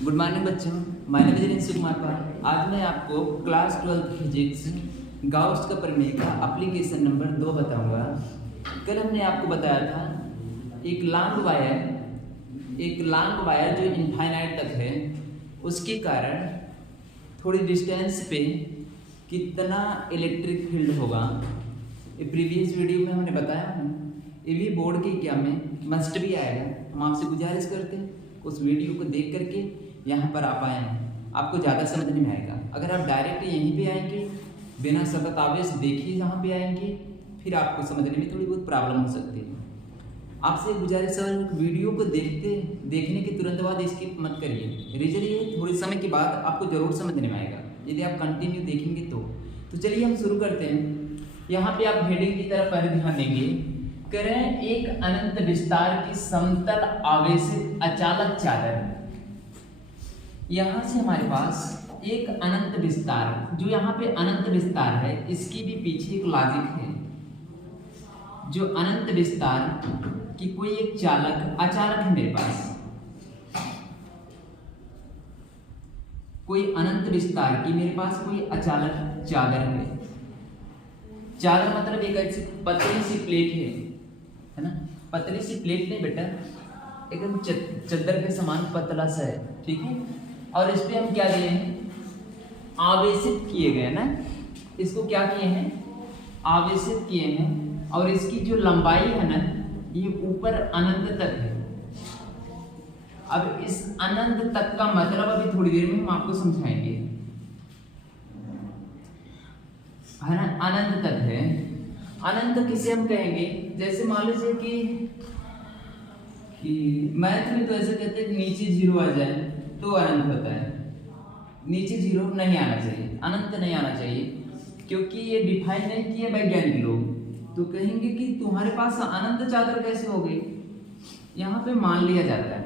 Good morning बच्चों, my name is रिंसु Kumar Pal. आज मैं आपको क्लास 12 फिजिक्स गाउस का प्रमेय का एप्लीकेशन नंबर 2 बताऊंगा। कल हमने आपको बताया था एक लॉन्ग वायर जो इनफाइनाइट तक है उसके कारण थोड़ी डिस्टेंस पे कितना इलेक्ट्रिक फील्ड होगा। ये प्रीवियस वीडियो में हमने बताया हूँ। ये भी बोर्ड के एग्जाम में मस्ट भी आएगा। हम आपसे गुजारिश करते हैं उस वीडियो को देख करके यहाँ पर आप आए हैं, आपको ज़्यादा समझने में आएगा। अगर आप डायरेक्ट यहीं पे आएंगे बिना सतत आवेश देखिए जहाँ पे आएंगे, फिर आपको समझने में थोड़ी बहुत प्रॉब्लम हो सकती है। आपसे गुजारिश है वीडियो को देखने के तुरंत बाद स्किप मत करिए। रीजन ये थोड़े समय के बाद आपको जरूर समझने में आएगा यदि आप कंटिन्यू देखेंगे तो चलिए हम शुरू करते हैं। यहाँ पे आप हेडिंग की तरफ पहले ध्यान देंगे। करें एक अनंत विस्तार की समतल आवेशित अचालक चादर। यहाँ से हमारे पास एक अनंत विस्तार, जो यहाँ पे अनंत विस्तार है इसकी भी पीछे एक लॉजिक है। जो अनंत विस्तार की कोई एक अचालक है मेरे पास, कोई अनंत विस्तार की मेरे पास कोई अचालक चादर है। चादर मतलब एक ऐसी पतली सी प्लेट है ना। पतली सी प्लेट नहीं बेटा, एकदम चद्दर के समान पतला सा है, ठीक है। और इस पे हम क्या दिए हैं, आवेशित किए गए ना। इसको क्या किए हैं, आवेशित किए हैं। और इसकी जो लंबाई है ना ये ऊपर अनंत तक है। अब इस अनंत तक का मतलब अभी थोड़ी देर में हम आपको समझाएंगे, है ना। अनंत तक है। अनंत किसे हम कहेंगे, जैसे मान लीजिए कि मैथ में तो ऐसे कहते हैं नीचे जीरो आ जाए तो अनंत होता है। नीचे जीरो नहीं आना चाहिए, अनंत नहीं आना चाहिए, क्योंकि ये डिफाइन नहीं किए वैज्ञानिक लोग। तो कहेंगे कि तुम्हारे पास अनंत चादर कैसे हो गई। यहाँ पे मान लिया जाता है,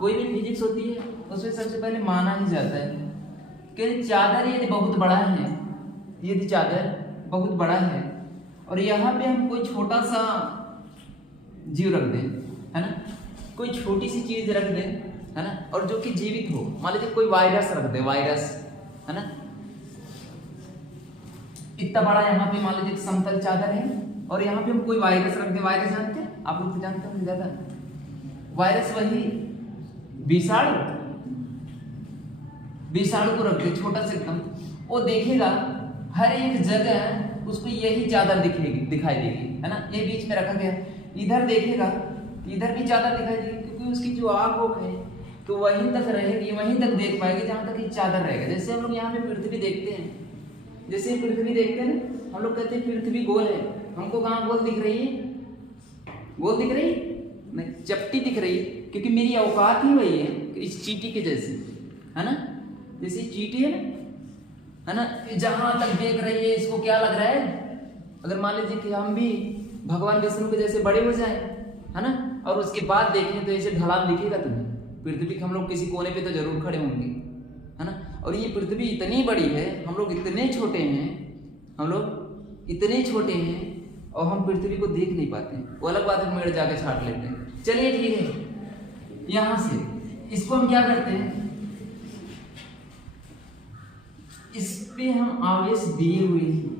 कोई भी फिजिक्स होती है उसमें सबसे पहले माना ही जाता है कि चादर यदि बहुत बड़ा है, यदि चादर बहुत बड़ा है और यहाँ पे हम कोई छोटा सा जीव रख दें, है ना, कोई छोटी सी चीज रख दें, है ना, और जो कि जीवित हो, मान लीजिए कोई वायरस रख दे, वायरस, है ना। इतना बड़ा यहाँ पे मान लीजिए समतल चादर है और यहाँ पे हम कोई वायरस रख दे। वायरस जानते हैं आप लोग, तो जानते हैं ज्यादा। वायरस वही विषाणु को रख दे छोटा सा एकदम, वो देखेगा हर एक जगह उसको यही चादर दिखाई देगी, है ना। ये बीच में रखा गया, इधर देखेगा इधर भी चादर दिखाई देगी, क्योंकि उसकी जो आंख है तो वहीं तक रहेगी, वहीं तक देख पाएगी जहां तक ये चादर रहेगा। जैसे हम लोग यहाँ पे पृथ्वी देखते हैं, जैसे पृथ्वी देखते हैं ना, हम लोग कहते हैं पृथ्वी गोल है। हमको कहाँ गोल दिख रही है, गोल दिख रही नहीं, चपटी दिख रही है, क्योंकि मेरी औकात ही वही है इस चींटी के जैसे, है ना। जैसे चींटी है ना, जहां तक देख रही है इसको क्या लग रहा है, अगर मान लीजिए कि हम भी भगवान विष्णु के जैसे बड़े हो जाए, है ना, और उसके बाद देखें तो ऐसे ढलान दिखेगा तुम्हें पृथ्वी के। हम लोग किसी कोने पे तो जरूर खड़े होंगे, है ना। और ये पृथ्वी इतनी बड़ी है, हम लोग इतने छोटे हैं, और हम पृथ्वी को देख नहीं पाते। वो अलग बात है, मेड़ जाके छाट लेते हैं। चलिए ठीक है, यहां से इसको हम क्या करते हैं, इस पे हम आवेश दिए हुए हैं,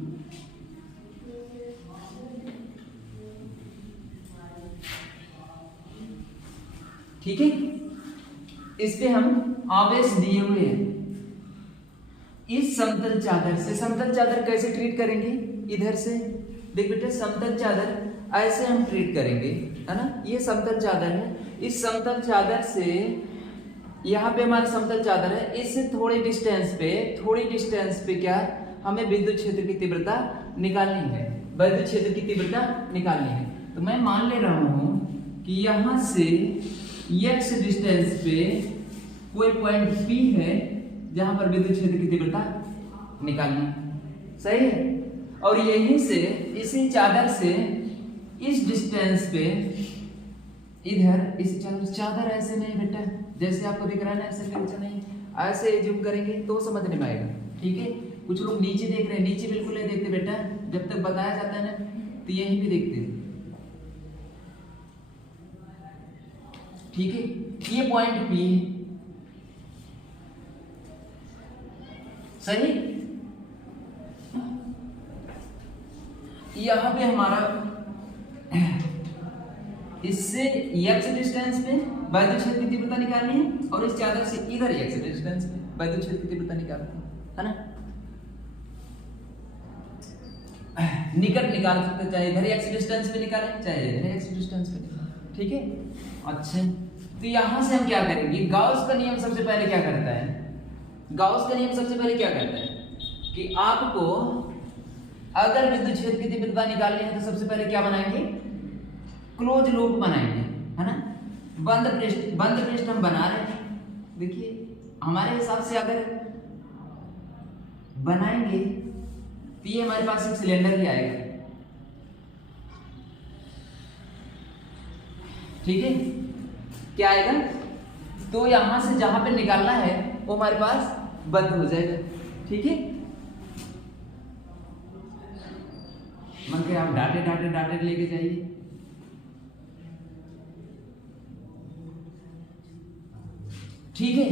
ठीक है। इस पे हम आवेश दिए हुए हैं इस समतल चादर से। समतल चादर कैसे ट्रीट करेंगे, इधर से देख बेटे, समतल चादर ऐसे हम ट्रीट करेंगे, है ना। ये समतल चादर है, इस समतल चादर से यहाँ पे हमारा समतल चादर है, इससे थोड़ी डिस्टेंस पे क्या हमें विद्युत क्षेत्र की तीव्रता निकालनी है, विद्युत क्षेत्र की तीव्रता निकालनी है। तो मैं मान ले रहा हूं कि यहाँ से x डिस्टेंस पे कोई पॉइंट P है जहां पर विद्युत क्षेत्र की तीव्रता निकालनी, सही है। और यहीं से इसी चादर से इस डिस्टेंस पे इधर इस चादर ऐसे नहीं बेटा, जैसे आपको दिख रहा है ना, ऐसे टेंशन नहीं, ऐसे जूम करेंगे तो समझने में आएगा, ठीक है। कुछ लोग नीचे देख रहे हैं, नीचे बिल्कुल नहीं देखते बेटा, जब तक बताया जाता है ना तो यहीं भी देखते हैं, ठीक है। ये पॉइंट P सही। यहां पे हमारा इससे x डिस्टेंस पे वैद्युत क्षेत्र की तीव्रता निकालनी है और इस चादर से इधर x डिस्टेंस पे वैद्युत क्षेत्र की तीव्रता निकालनी है ना। निकट निकाल सकते, चाहे इधर x डिस्टेंस पे निकालें चाहे इधर x डिस्टेंस पे निकालें, ठीक है। अच्छा, तो यहां से हम क्या करेंगे, गाउस का नियम सबसे पहले क्या करता है, गाउस का नियम सबसे पहले क्या करता है कि आपको अगर विद्युत क्षेत्र की तीव्रता निकालनी है तो सबसे पहले क्या बनाएंगे, क्लोज लूप बनाएंगे, है ना। बंद पृष्ठ हम बना रहे हैं। देखिए हमारे हिसाब से अगर बनाएंगे तो ये हमारे पास एक सिलेंडर ही आएगा, ठीक है। क्या आएगा, तो यहां से जहां पे निकालना है वो हमारे पास बंद हो जाएगा, ठीक है। मन के आप डाटे लेके जाइए, ठीक है।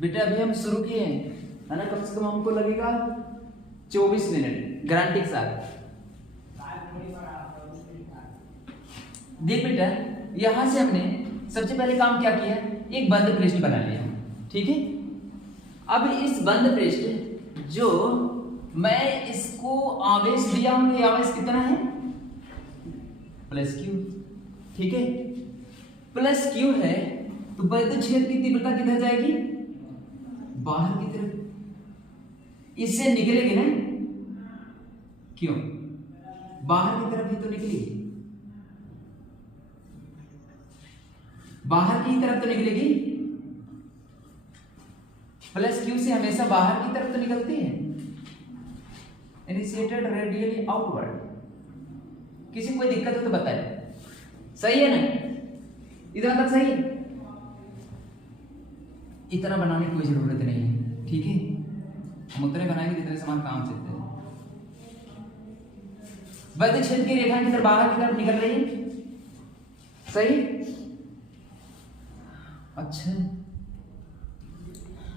बेटा अभी हम शुरू किए हैं, है ना, कम से कम हमको लगेगा 24 मिनट गारंटी के साथ। देख बेटा, यहां से हमने सबसे पहले काम क्या किया, एक बंद पृष्ठ बना लिया, ठीक है। अब इस बंद पृष्ठ जो मैं इसको आवेश दिया हूं, ये आवेश कितना है, +q, ठीक है। +q है तो वैद्युत क्षेत्र की तीव्रता किधर जाएगी, बाहर की तरफ। इससे निकलेगी ना, क्यों, बाहर की तरफ ही तो निकलेगी, बाहर की तरफ तो निकलेगी। +q से हमेशा बाहर की तरफ तो निकलती है, इनिशिएटेड रेडियली आउटवर्ड। किसी कोई दिक्कत हो तो बताए, सही है ना, इतना तक सही है। इतना बनाने की कोई जरूरत नहीं है, ठीक है। हम उतने बनाएंगे जितने समान काम से थे। वैद्युत क्षेत्र की रेखा किधर बाहर की तरफ निकल रही है, सही। अच्छा,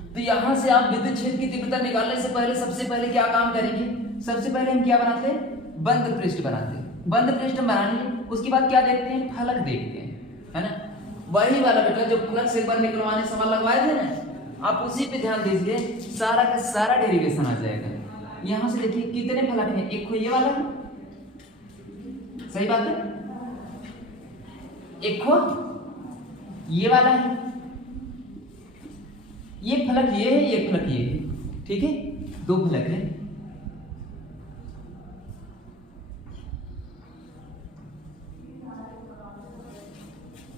तो यहां से आप विद्युत क्षेत्र की तीव्रता निकालने से पहले सबसे पहले क्या काम करेंगे, सबसे पहले हम क्या बनाते हैं, बंद पृष्ठ बनाते हैं। बंद पृष्ठ बनाएंगे, उसके बाद क्या देखते हैं, फलक देखते हैं, है ना। वही वाला बेटा जो फलक से एक बार निकलवाने सवाल लगवाए थे ना, आप उसी पे ध्यान दीजिए, सारा का सारा डेरिवेशन आ जाएगा। यहां से देखिए कितने फलक हैं, एक ये वाला है, सही बात है, एक ये वाला है, ये फलक ये है, ये फलक ये है, ठीक है, दो फलक है।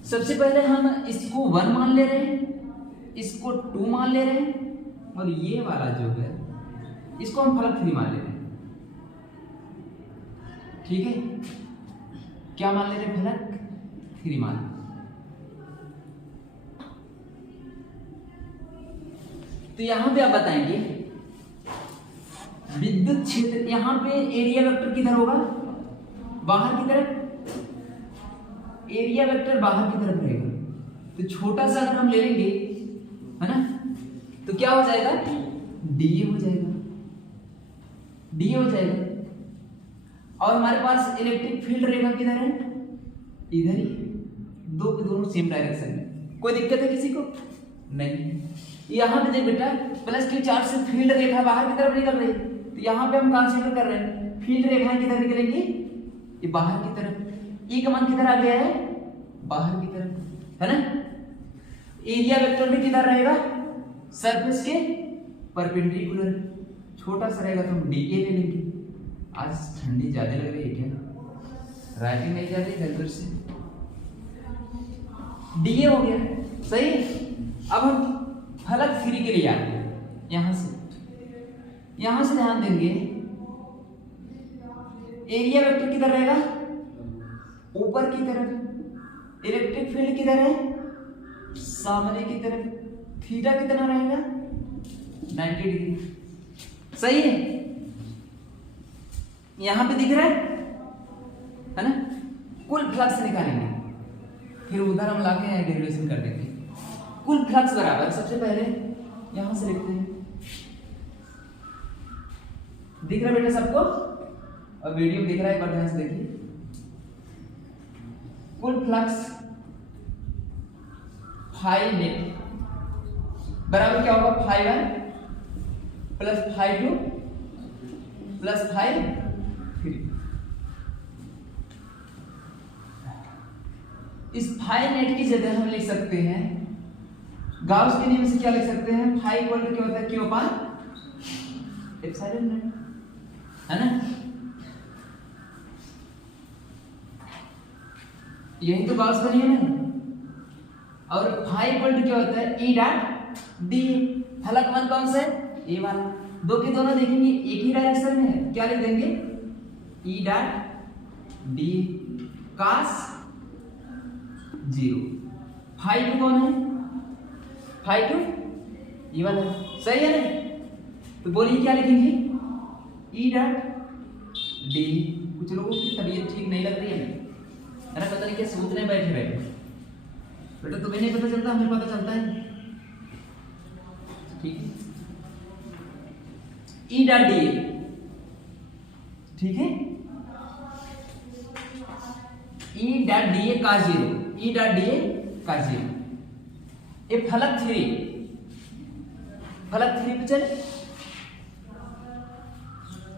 सबसे पहले हम इसको 1 मान ले रहे हैं, इसको 2 मान ले रहे हैं, और ये वाला जो है इसको हम फलक 3 मान ले रहे हैं, ठीक है। क्या मान ले रहे हैं, फलक 3 मान। तो यहां पे आप बताएंगे विद्युत क्षेत्र, यहां पे एरिया वेक्टर किधर होगा, बाहर की तरफ, एरिया वेक्टर बाहर की तरफ रहेगा। तो छोटा सा अगर हम ले लेंगे, है ना, तो क्या हो जाएगा, डीए हो जाएगा, डीए हो जाएगा। और हमारे पास इलेक्ट्रिक फील्ड रेखा किधर है, इधर ही, दो के दोनों सेम डायरेक्शन में। कोई दिक्कत है किसी को, नहीं। यहां पे देख बेटा, +q चार्ज से फील्ड रेखा बाहर की तरफ निकल रही है, तो यहां पे हम कंसीडर कर रहे हैं फील्ड रेखाएं किधर निकलेंगी, ये बाहर की तरफ। ई का मान किधर आ गया है, बाहर की तरफ, है ना। एरिया वेक्टर भी किधर रहेगा, सरफेस के परपेंडिकुलर। छोटा सा रहेगा तो हम डीए ले लेंगे। आज ठंडी ज्यादा लग रही है क्या, राइटिंग नहीं जा रही घर से, डीए हो गया, सही। अब हम फलक 3 के लिए आते हैं, यहां से ध्यान देंगे, एरिया वेक्टर किधर रहेगा, ऊपर की तरफ। इलेक्ट्रिक फील्ड किधर है, सामने की तरफ। थीटा कितना रहेगा, 90 डिग्री, सही है। यहां पे दिख रहा है ना। कुल फ्लक्स निकालेंगे, फिर उधर हम लाके यहाँ डेरिवेशन कर देंगे। कुल फ्लक्स बराबर, सबसे पहले यहां से लिखते हैं, दिख रहा है बेटा सबको, और वीडियो दिख रहा है, एक बार ध्यान से देखिए। कुल फ्लक्स फाई नेट बराबर क्या होगा, phi 1 plus phi 2 plus phi 3। इस फाई नेट की जगह हम लिख सकते हैं, गाउस के नियम से क्या लिख सकते हैं, फाई इक्वल टू क्या होता है, क्यू अपान एप्सिलॉन नॉट, है ना। यही तो गाउस का नियम है। और फाई इक्वल टू क्या होता है, ई डॉट डी। फलक वन कौन सा है, ए वाला। दो के दोनों देखेंगे एक ही डायरेक्शन में है, क्या लिख देंगे, E dot D cos 0। Phi two कौन है, फाई टू ये वाला, सही है ना। तो बोलिए क्या लिखेंगे, ई डॉट डी। कुछ लोगों की तबीयत ठीक नहीं लग रही है ना, पता नहीं क्या सोचने बैठे बैठे। बेटा तुम्हें नहीं पता चलता, हमें पता चलता है, ठीक है। ई डॉट डी, ठीक है, ई डॉट डी का 0, ई डॉट डी का 0। ये फलक 3 पे चल,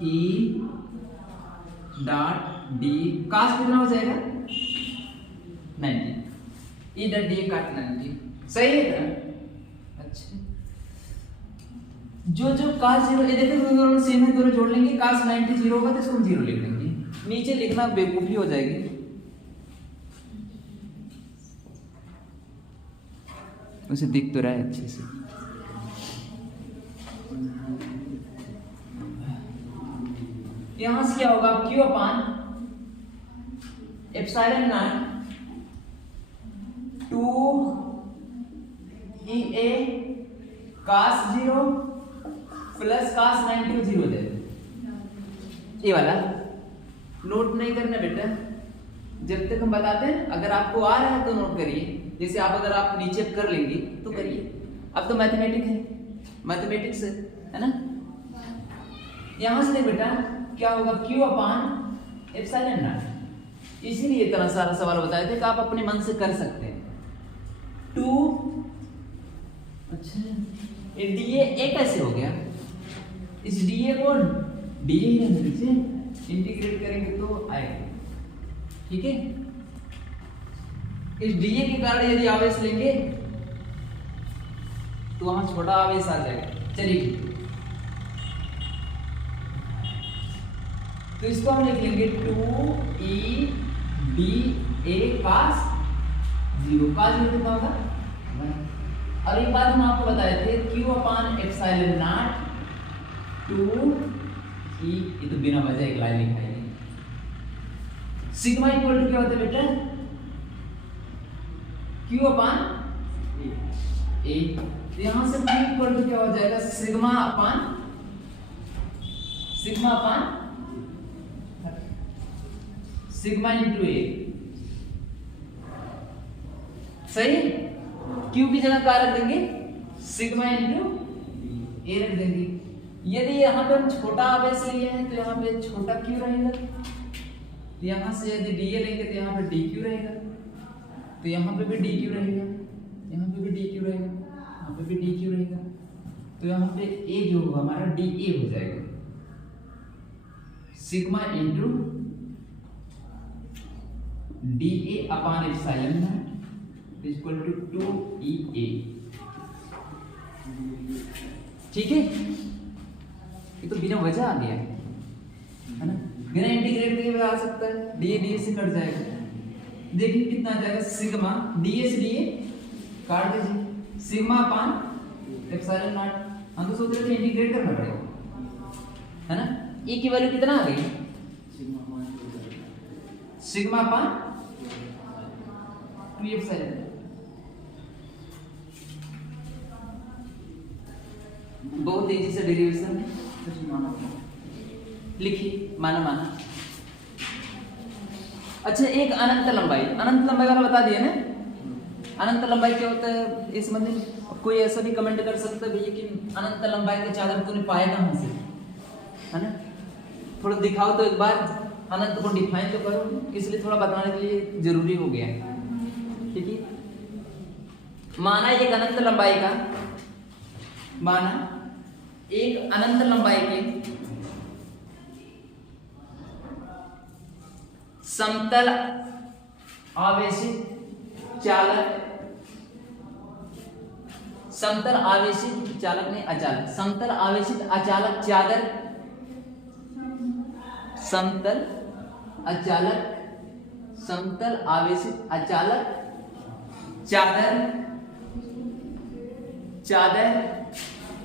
ई डॉट डी कास कितना हो जाएगा, 90। ई डॉट डी काट 90, सही है ना। अच्छा, जो कास 0, ये देखो दोनों सेम है, दोनों जोड़ लेंगे, कास 90 0 होगा तो इसको हम 0 लिख देंगे। नीचे लिखना बेवकूफी हो जाएगी। उसे दिख तो रहा है अच्छे से। यहां से क्या होगा, Q upon epsilon naught 2 E A cos 0 plus cos 90 0 हो जाएगा। ये वाला नोट नहीं करना बेटा, जब तक हम बताते हैं, अगर आपको आ रहा है तो नोट करिए। जैसे आप अगर आप नीचे कर लेंगे तो करिए, अब तो मैथमेटिक्स है, मैथमेटिक्स है ना। यहां से बेटा क्या होगा, क्यू अपान एप्सिलॉन नॉट। इसीलिए इतना सारा सवाल बताए थे कि आप अपने मन से कर सकते हैं। 2 अच्छा, ये डीए ए कैसे हो गया, इस डीए को डीए से इंटीग्रेट करेंगे तो आएगा, ठीक है। इस डीए के कारण यदि आवेश लेंगे तो वहां छोटा आवेश आ जाएगा। चलिए, तो इसको हम लिख लेंगे 2 ई डी ए कास 0। कास 0 कितना होगा, 1। और एक बात हम आपको बताए थे, क्यू अपान एप्सिलॉन नॉट 2 ई, ये तो बिना वजह एक लाइन लिखा है। सिग्मा इक्वल टू क्या होता है बेटा, क्यू अपान ए। तो यहां से Q इक्वल टू क्या हो जाएगा, सिग्मा अपान सिग्मा इंटू ए, सही। Q की जगह क्या रख देंगे, सिग्मा इंटू ए रख देंगे। यदि यहाँ पे हम छोटा आवेश लिए हैं तो यहाँ पे छोटा Q रहेगा, तो यहाँ से यदि DA लेंगे तो यहाँ पे DQ रहेगा, तो यहाँ पे भी DQ रहेगा, यहाँ पे भी DQ रहेगा, यहाँ पे भी DQ रहेगा, तो यहाँ पे A जो होगा हमारा DA हो जाएगा, sigma into DA upon epsilon naught equal to 2EA, ठीक है। ये तो बिना वजह आ गया है ना, बिना इंटीग्रेट करके बता सकता है, DA DA से कट जाएगा। देखिए कितना आ जाएगा, सिग्मा DA से DA काट दीजिए, सिग्मा अपान एप्सिलॉन नॉट। हम तो सोच रहे थे इंटीग्रेट करना पड़ेगा, है ना। E की वैल्यू कितना आ गई, सिग्मा अपान 2 एप्सिलॉन। बहुत तेजी से डेरिवेशन है, लिखिए माना माना। अच्छा, एक अनंत लंबाई वाला बता दिए ना। अनंत लंबाई क्या होता है इस मतलब कोई ऐसा भी कमेंट कर सकता है भैया कि अनंत लंबाई के चादर तूने पाया कहाँ से, है ना? थोड़ा दिखाओ तो एक बार, अनंत को डिफाइन तो करो, इसलिए थोड़ा बताने के लिए जरूरी हो गया। ठीक है, माना एक अनंत लंबाई का, माना एक अनंत लंबाई के समतल आवेशित चालक, समतल आवेशित चालक नहीं अचालक, समतल आवेशित अचालक चादर, समतल अचालक, समतल आवेशित अचालक चादर, चादर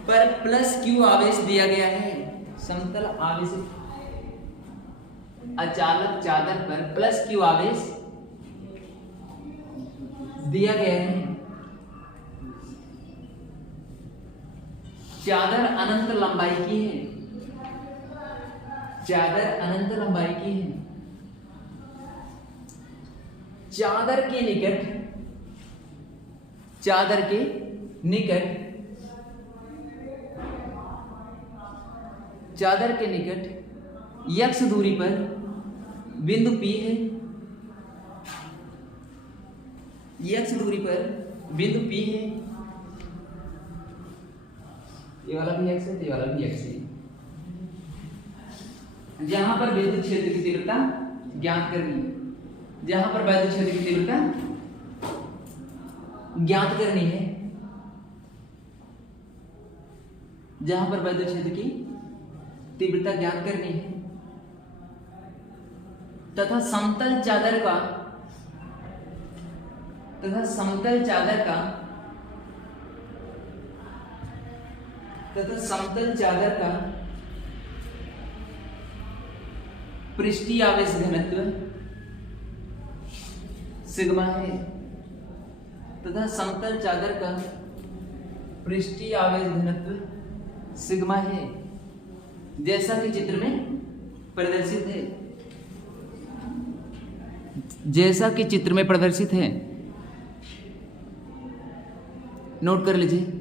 पर प्लस क्यू आवेश दिया गया है। समतल आवेशित अचालक चादर पर प्लस क्यू आवेश दिया गया है। चादर अनंत लंबाई की है, चादर अनंत लंबाई की है। चादर के निकट, चादर के निकट, चादर के निकट यक्ष दूरी पर बिंदु P है, यक्ष दूरी पर बिंदु P है। ये वाला भी x है, ये वाला भी x है। जहां पर विद्युत क्षेत्र की तीव्रता ज्ञात करनी है, जहां पर विद्युत क्षेत्र की तीव्रता ज्ञात करनी है, जहां पर विद्युत क्षेत्र की तीव्रता ज्ञात करनी है, तथा समतल चादर का, तथा समतल चादर का, तथा समतल चादर का पृष्ठीय आवेश घनत्व सिग्मा है, तथा समतल चादर का पृष्ठीय आवेश घनत्व सिग्मा है, जैसा कि चित्र में प्रदर्शित है, जैसा कि चित्र में प्रदर्शित है। नोट कर लीजिए।